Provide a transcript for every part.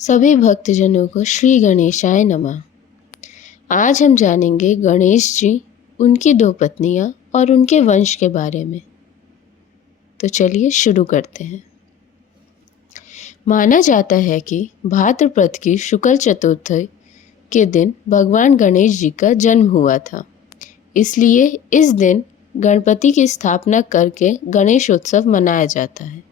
सभी भक्तजनों को श्री गणेशाय नमः। आज हम जानेंगे गणेश जी, उनकी दो पत्नियां और उनके वंश के बारे में। तो चलिए शुरू करते हैं। माना जाता है कि भाद्रपद की शुक्ल चतुर्थी के दिन भगवान गणेश जी का जन्म हुआ था। इसलिए इस दिन गणपति की स्थापना करके गणेश उत्सव मनाया जाता है।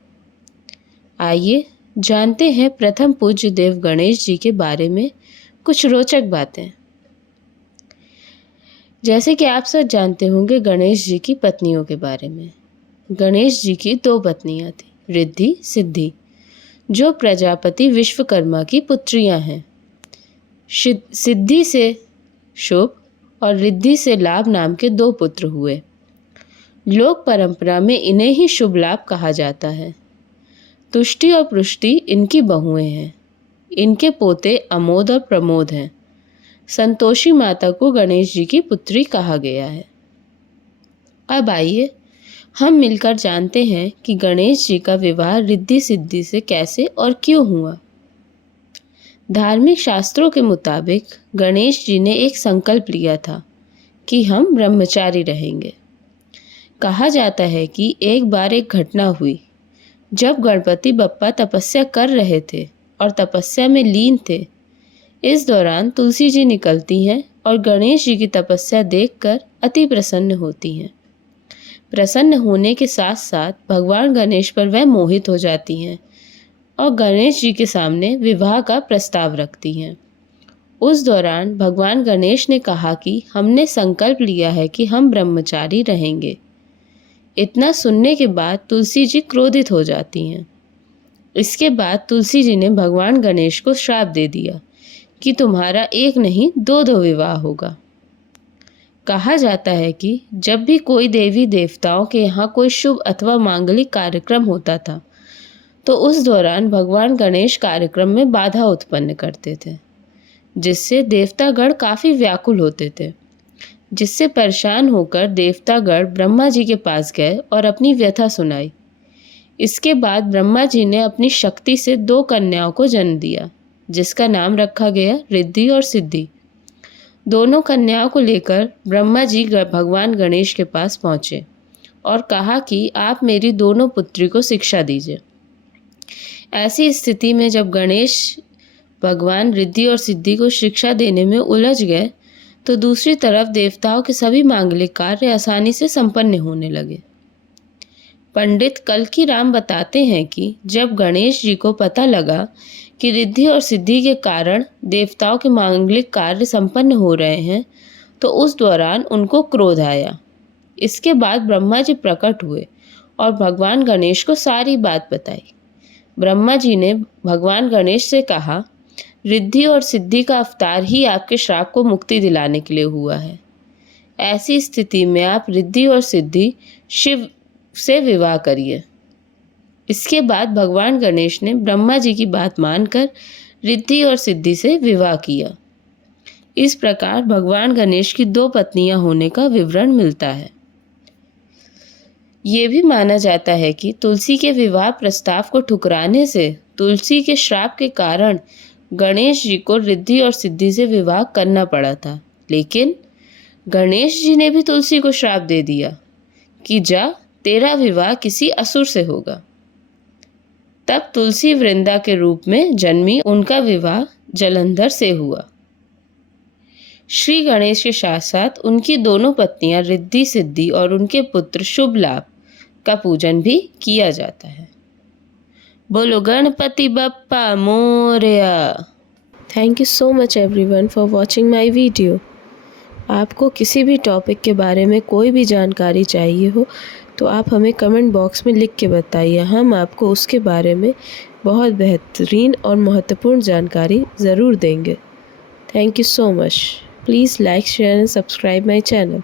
आइए जानते हैं प्रथम पूज्य देव गणेश जी के बारे में कुछ रोचक बातें। जैसे कि आप सब जानते होंगे गणेश जी की पत्नियों के बारे में। गणेश जी की दो पत्नियां थी, रिद्धि सिद्धि, जो प्रजापति विश्वकर्मा की पुत्रियां हैं। सिद्धि से शुभ और रिद्धि से लाभ नाम के दो पुत्र हुए। लोक परंपरा में इन्हें ही शुभ लाभ कहा जाता है। तुष्टि और पुष्टि इनकी बहुएं हैं। इनके पोते अमोद और प्रमोद हैं। संतोषी माता को गणेश जी की पुत्री कहा गया है। अब आइए हम मिलकर जानते हैं कि गणेश जी का विवाह रिद्धि सिद्धि से कैसे और क्यों हुआ। धार्मिक शास्त्रों के मुताबिक गणेश जी ने एक संकल्प लिया था कि हम ब्रह्मचारी रहेंगे। कहा जाता है कि एक बार एक घटना हुई जब गणपति बप्पा तपस्या कर रहे थे और तपस्या में लीन थे। इस दौरान तुलसी जी निकलती हैं और गणेश जी की तपस्या देखकर अति प्रसन्न होती हैं। प्रसन्न होने के साथ साथ भगवान गणेश पर वह मोहित हो जाती हैं और गणेश जी के सामने विवाह का प्रस्ताव रखती हैं। उस दौरान भगवान गणेश ने कहा कि हमने संकल्प लिया है कि हम ब्रह्मचारी रहेंगे। इतना सुनने के बाद तुलसी जी क्रोधित हो जाती हैं। इसके बाद तुलसी जी ने भगवान गणेश को श्राप दे दिया कि तुम्हारा एक नहीं दो विवाह होगा। कहा जाता है कि जब भी कोई देवी देवताओं के यहाँ कोई शुभ अथवा मांगलिक कार्यक्रम होता था तो उस दौरान भगवान गणेश कार्यक्रम में बाधा उत्पन्न करते थे, जिससे देवतागण काफ़ी व्याकुल होते थे। जिससे परेशान होकर देवतागण ब्रह्मा जी के पास गए और अपनी व्यथा सुनाई। इसके बाद ब्रह्मा जी ने अपनी शक्ति से दो कन्याओं को जन्म दिया, जिसका नाम रखा गया रिद्धि और सिद्धि। दोनों कन्याओं को लेकर ब्रह्मा जी भगवान गणेश के पास पहुँचे और कहा कि आप मेरी दोनों पुत्री को शिक्षा दीजिए। ऐसी स्थिति में जब गणेश भगवान रिद्धि और सिद्धि को शिक्षा देने में उलझ गए तो दूसरी तरफ देवताओं के सभी मांगलिक कार्य आसानी से संपन्न होने लगे। पंडित कल्की राम बताते हैं कि जब गणेश जी को पता लगा कि रिद्धि और सिद्धि के कारण देवताओं के मांगलिक कार्य संपन्न हो रहे हैं तो उस दौरान उनको क्रोध आया। इसके बाद ब्रह्मा जी प्रकट हुए और भगवान गणेश को सारी बात बताई। ब्रह्मा जी ने भगवान गणेश से कहा, रिद्धि और सिद्धि का अवतार ही आपके श्राप को मुक्ति दिलाने के लिए हुआ है। ऐसी स्थिति में आप रिद्धि और सिद्धि शिव से विवाह करिए। इसके बाद भगवान गणेश ने ब्रह्मा जी की बात मानकर रिद्धि और सिद्धि से विवाह किया। इस प्रकार भगवान गणेश की दो पत्नियां होने का विवरण मिलता है। ये भी माना जाता है कि तुलसी के विवाह प्रस्ताव को ठुकराने से तुलसी के श्राप के कारण गणेश जी को रिद्धि और सिद्धि से विवाह करना पड़ा था। लेकिन गणेश जी ने भी तुलसी को श्राप दे दिया कि जा तेरा विवाह किसी असुर से होगा। तब तुलसी वृंदा के रूप में जन्मी। उनका विवाह जलंधर से हुआ। श्री गणेश के साथ साथ उनकी दोनों पत्नियां रिद्धि सिद्धि और उनके पुत्र शुभ लाभ का पूजन भी किया जाता है। बोलो Ganpati Bappa Morya. Thank you so much everyone for watching my video. आपको किसी भी टॉपिक के बारे में कोई भी जानकारी चाहिए हो तो आप हमें कमेंट बॉक्स में लिख के बताइए। हम आपको उसके बारे में बहुत बेहतरीन और महत्वपूर्ण जानकारी ज़रूर देंगे। Thank you so much. Please like share and subscribe my channel.